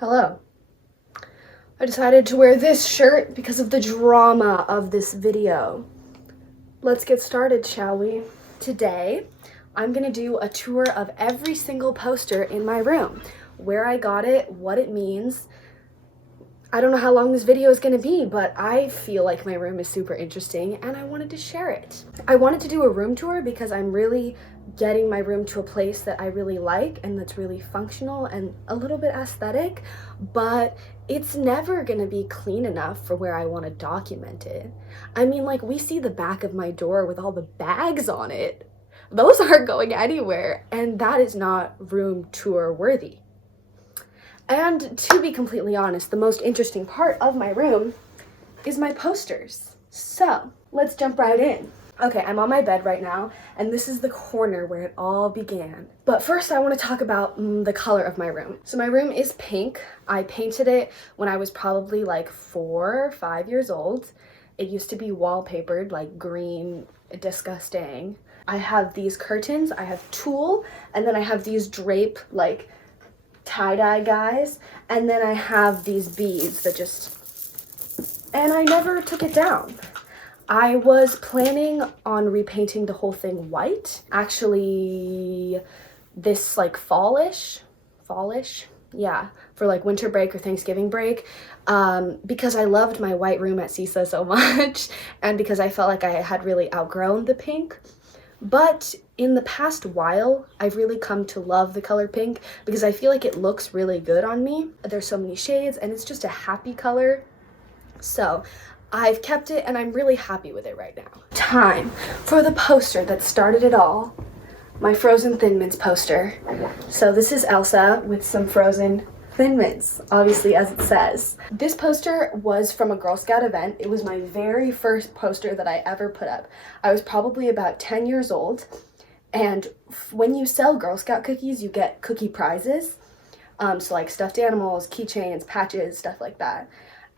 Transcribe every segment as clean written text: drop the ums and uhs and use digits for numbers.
Hello. I decided to wear this shirt because of the drama of this video. Let's get started, shall we? Today, I'm gonna do a tour of every single poster in my room, where I got it, what it means. I don't know how long this video is gonna be, but I feel like my room is super interesting and I wanted to share it. I wanted to do a room tour because I'm really getting my room to a place that I really like and that's really functional and a little bit aesthetic, but it's never gonna be clean enough for where I want to document it. I mean, like, we see the back of my door with all the bags on it. Those aren't going anywhere, and that is not room tour worthy. And to be completely honest, the most interesting part of my room is my posters. So let's jump right in. Okay, I'm on my bed right now, and this is the corner where it all began. But first I want to talk about the color of my room. So my room is pink. I painted it when I was probably like 4 or 5 years old. It used to be wallpapered, like green, disgusting. I have these curtains, I have tulle, and then I have these drape, like, tie-dye guys, and then I have these beads that and I never took it down. I was planning on repainting the whole thing white, actually this like fallish, yeah, for like winter break or Thanksgiving break, because I loved my white room at CISA so much and because I felt like I had really outgrown the pink. But in the past while, I've really come to love the color pink because I feel like it looks really good on me. There's so many shades and it's just a happy color. So I've kept it and I'm really happy with it right now. Time for the poster that started it all. My Frozen Thin Mints poster. So this is Elsa with some frozen Thin Mints, obviously, as it says. This poster was from a Girl Scout event. It was my very first poster that I ever put up. I was probably about 10 years old, and when you sell Girl Scout cookies, you get cookie prizes. So like stuffed animals, keychains, patches, stuff like that.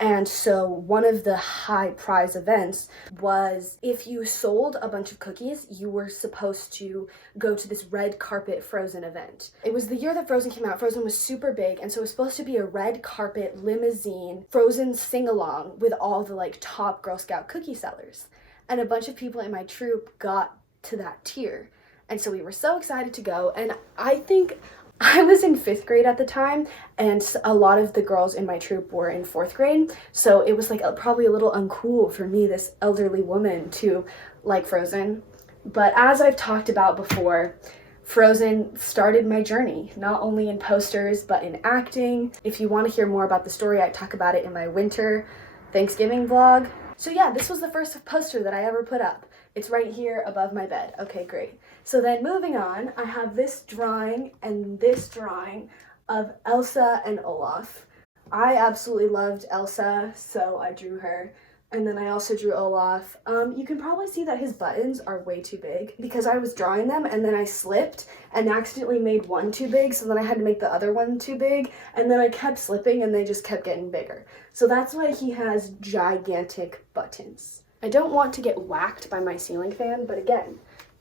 And so one of the high prize events was if you sold a bunch of cookies, you were supposed to go to this red carpet Frozen event. It was the year that Frozen came out. Frozen was super big, and so it was supposed to be a red carpet limousine Frozen sing-along with all the like top Girl Scout cookie sellers. And a bunch of people in my troop got to that tier. And so we were so excited to go, and I think I was in 5th grade at the time, and a lot of the girls in my troop were in 4th grade, so it was like probably a little uncool for me, this elderly woman, to like Frozen. But as I've talked about before, Frozen started my journey, not only in posters, but in acting. If you want to hear more about the story, I talk about it in my winter Thanksgiving vlog. So yeah, this was the first poster that I ever put up. It's right here above my bed. Okay, great. So then moving on, I have this drawing and this drawing of Elsa and Olaf. I absolutely loved Elsa, so I drew her. And then I also drew Olaf. You can probably see that his buttons are way too big because I was drawing them and then I slipped and accidentally made one too big, so then I had to make the other one too big, and then I kept slipping and they just kept getting bigger. So that's why he has gigantic buttons. I don't want to get whacked by my ceiling fan, but again,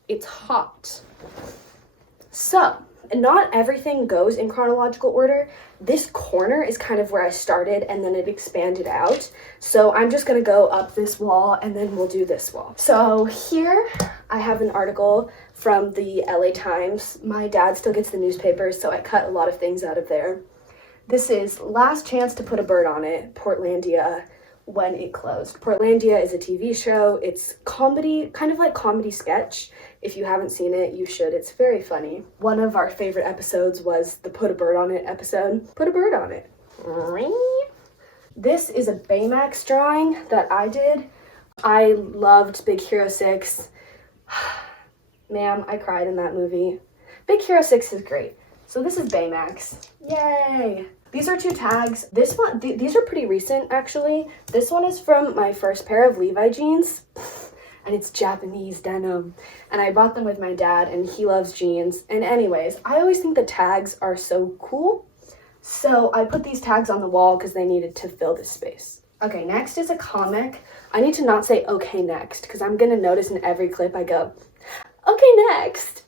it's hot. So, not everything goes in chronological order. This corner is kind of where I started and then it expanded out. So I'm just gonna go up this wall and then we'll do this wall. So here I have an article from the LA Times. My dad still gets the newspapers, so I cut a lot of things out of there. This is Last Chance to Put a Bird on It, Portlandia, when it closed. Portlandia is a TV show. It's comedy, kind of like comedy sketch. If you haven't seen it, you should. It's very funny. One of our favorite episodes was the Put a Bird on It episode. Put a bird on it. This is a Baymax drawing that I did. I loved Big Hero 6. Ma'am, I cried in that movie. Big Hero 6 is great. So this is Baymax. Yay! These are 2 tags. This one, these are pretty recent actually. This one is from my first pair of Levi jeans, and it's Japanese denim. And I bought them with my dad, and he loves jeans. And anyways, I always think the tags are so cool. So I put these tags on the wall because they needed to fill this space. Okay, next is a comic. I need to not say okay next because I'm gonna notice in every clip I go, okay next.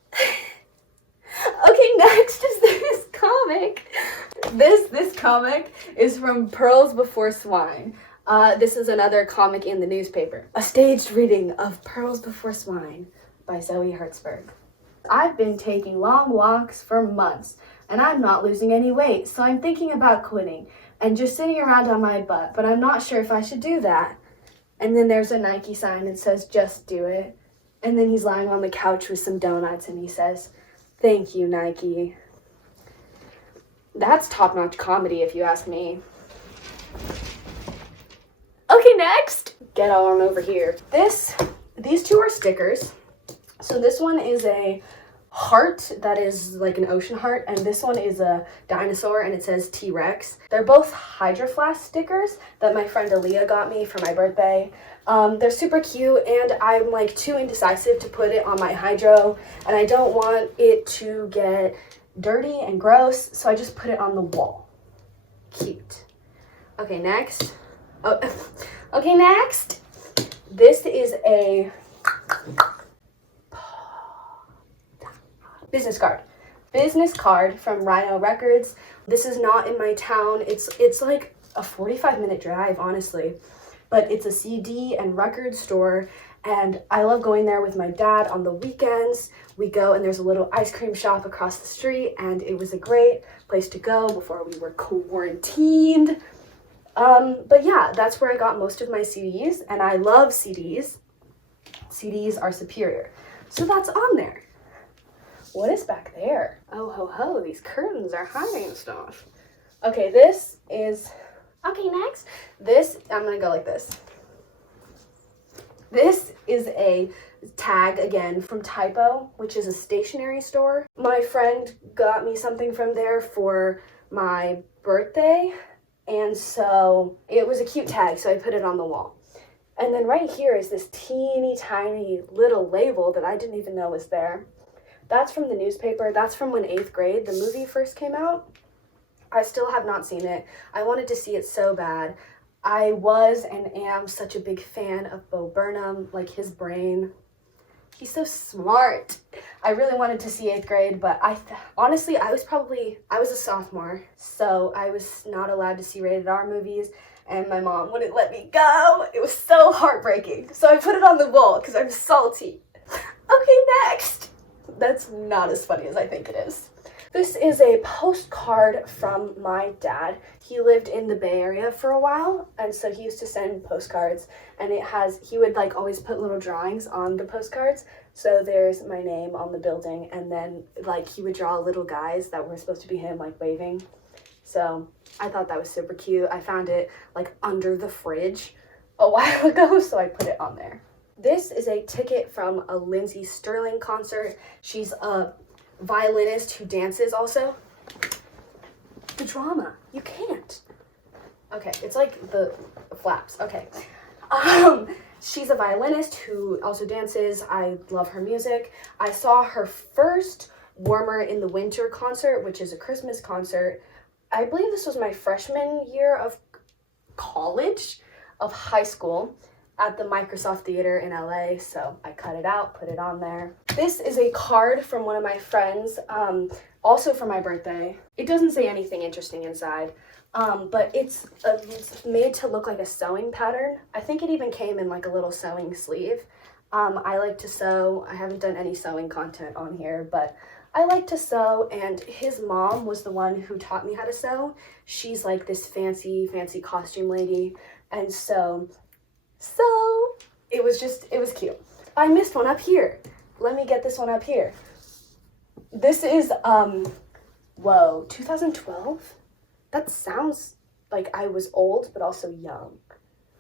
Okay, next is this comic. comic. This comic is from Pearls Before Swine. This is another comic in the newspaper. A staged reading of Pearls Before Swine by Zoe Hertzberg. I've been taking long walks for months, and I'm not losing any weight, so I'm thinking about quitting and just sitting around on my butt, but I'm not sure if I should do that. And then there's a Nike sign that says, just do it. And then he's lying on the couch with some donuts, and he says, thank you, Nike. That's top-notch comedy, if you ask me. Okay, next. Get on over here. These two are stickers. So this one is a heart that is like an ocean heart, and this one is a dinosaur and it says T-Rex. They're both Hydro Flask stickers that my friend Aaliyah got me for my birthday. They're super cute, and I'm like too indecisive to put it on my Hydro, and I don't want it to get dirty and gross, so I just put it on the wall. Cute. Okay, next. Okay, next. This is a business card from Rhino Records. This is not in my town. It's like a 45-minute drive, honestly, but it's a CD and record store, and I love going there with my dad on the weekends. We go, and there's a little ice cream shop across the street, and it was a great place to go before we were quarantined. But yeah, that's where I got most of my CDs, and I love CDs. CDs are superior. So that's on there. What is back there? Oh, ho, ho, these curtains are hiding stuff. Okay, this is, okay, next. This, I'm gonna go like this. This is a tag, again, from Typo, which is a stationery store. My friend got me something from there for my birthday, and so it was a cute tag, so I put it on the wall. And then right here is this teeny tiny little label that I didn't even know was there. That's from the newspaper. That's from when 8th grade, the movie first came out. I still have not seen it. I wanted to see it so bad. I was and am such a big fan of Bo Burnham, like his brain. He's so smart. I really wanted to see 8th grade, but honestly, I was a sophomore, so I was not allowed to see rated R movies, and my mom wouldn't let me go. It was so heartbreaking. So I put it on the wall because I'm salty. Okay, next. That's not as funny as I think it is. This is a postcard from my dad. He lived in the Bay Area for a while, and so he used to send postcards, and he would like always put little drawings on the postcards. So there's my name on the building, and then like he would draw little guys that were supposed to be him like waving. So I thought that was super cute. I found it like under the fridge a while ago, so I put it on there. This is a ticket from a Lindsey Sterling concert. She's a violinist who dances also. The drama. You can't. Okay, it's like the flaps. Okay. She's a violinist who also dances. I love her music. I saw her first Warmer in the Winter concert, which is a Christmas concert. I believe this was my freshman year of college, of high school, at the Microsoft Theater in LA, so I cut it out, put it on there. This is a card from one of my friends, also for my birthday. It doesn't say anything interesting inside, but it's made to look like a sewing pattern. I think it even came in like a little sewing sleeve. I like to sew. I haven't done any sewing content on here, but I like to sew, and his mom was the one who taught me how to sew. She's like this fancy costume lady, and so it was cute. I missed one up here. Let me get this one up here. This is, 2012? That sounds like I was old, but also young.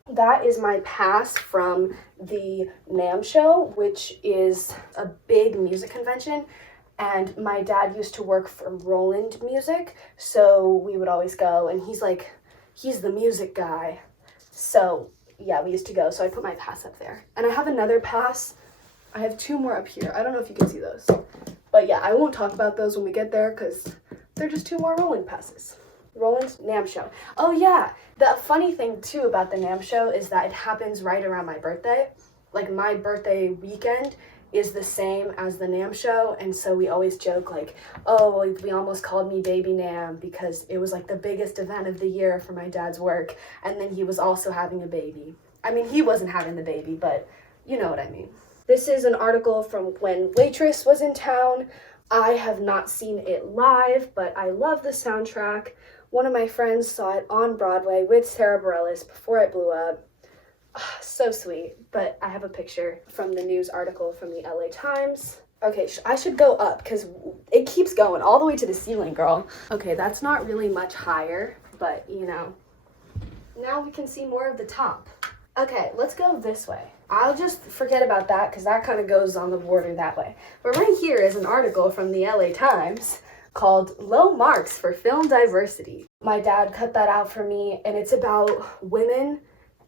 That is my pass from the NAMM show, which is a big music convention. And my dad used to work for Roland Music, so we would always go, and he's the music guy. So yeah, we used to go, so I put my pass up there. And I have another pass. I have two more up here. I don't know if you can see those. But yeah, I won't talk about those when we get there because they're just two more Roland passes. Roland's NAMM show. Oh yeah, the funny thing too about the NAMM show is that it happens right around my birthday. Like my birthday weekend is the same as the NAMM show, and so we always joke like, oh, we almost called me Baby NAMM because it was like the biggest event of the year for my dad's work, and then he was also having a baby. I mean, he wasn't having the baby, but you know what I mean. This is an article from when Waitress was in town. I have not seen it live, but I love the soundtrack. One of my friends saw it on Broadway with Sarah Bareilles before it blew up. So sweet, but I have a picture from the news article from the LA Times. Okay, I should go up because it keeps going all the way to the ceiling, girl. Okay, that's not really much higher, but you know, now we can see more of the top. Okay, let's go this way. I'll just forget about that because that kind of goes on the border that way. But right here is an article from the LA Times called Low Marks for Film Diversity. My dad cut that out for me, and it's about women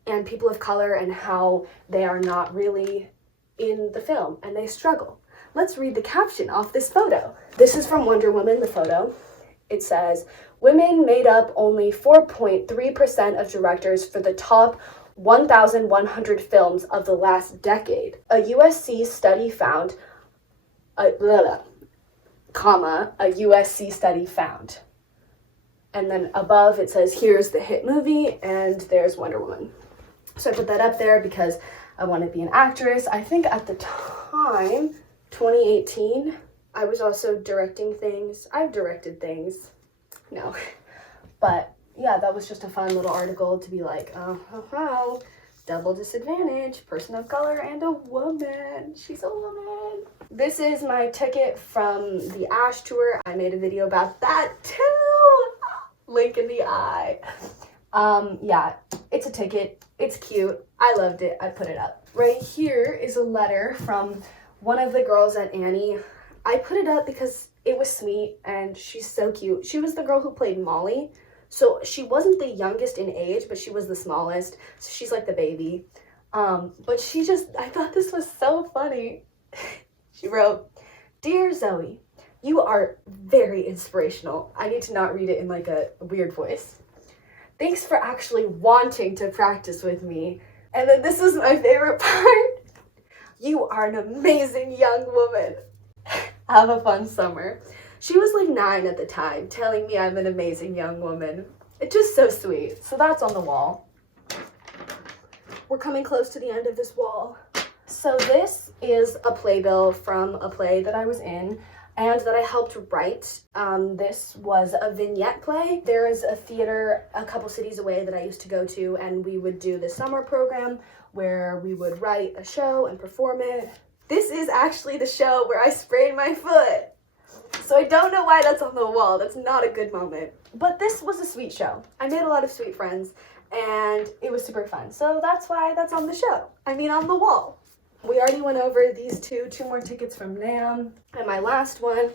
and people of color and how they are not really in the film and they struggle. Let's read the caption off this photo. This is from Wonder Woman, the photo. It says, women made up only 4.3% of directors for the top 1,100 films of the last decade. A USC study found, a USC study found. And then above it says, here's the hit movie, and there's Wonder Woman. So I put that up there because I want to be an actress. I think at the time, 2018, I was also directing things. I've directed things. No. But yeah, that was just a fun little article to be like, oh, double disadvantage, person of color and a woman. She's a woman. This is my ticket from the Ash tour. I made a video about that too. Link in the eye. Yeah, it's a ticket. It's cute. I loved it. I put it up. Right here is a letter from one of the girls at Annie. I put it up because it was sweet and she's so cute. She was the girl who played Molly. So she wasn't the youngest in age, but she was the smallest. So she's like the baby. But I thought this was so funny. She wrote, "Dear Zoe, you are very inspirational." I need to not read it in like a weird voice. "Thanks for actually wanting to practice with me." And then this is my favorite part. "You are an amazing young woman. Have a fun summer." She was like 9 at the time, telling me I'm an amazing young woman. It's just so sweet. So that's on the wall. We're coming close to the end of this wall. So this is a playbill from a play that I was in and that I helped write. This was a vignette play. There is a theater a couple cities away that I used to go to, and we would do the summer program where we would write a show and perform it. This is actually the show where I sprained my foot. So I don't know why that's on the wall. That's not a good moment. But this was a sweet show. I made a lot of sweet friends, and it was super fun. So that's why that's on the show. I mean, on the wall. We already went over these two more tickets from NAMM. And my last one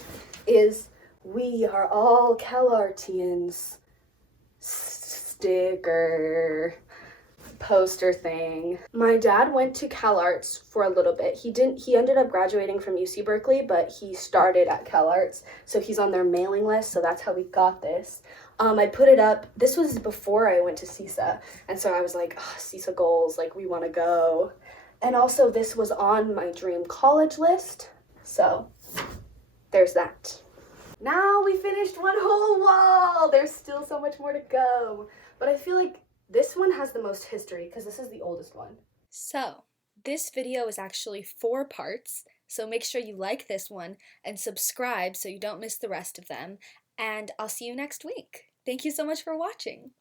is "We Are All CalArtians" sticker poster thing. My dad went to CalArts for a little bit. He ended up graduating from UC Berkeley, but he started at CalArts, so he's on their mailing list, so that's how we got this. I put it up. This was before I went to CISA, and so I was like, oh, CISA goals, like we want to go. And also this was on my dream college list, so there's that. Now we finished one whole wall. There's still so much more to go, but I feel like this one has the most history because this is the oldest one. So, this video is actually 4 parts, so make sure you like this one and subscribe so you don't miss the rest of them, and I'll see you next week. Thank you so much for watching.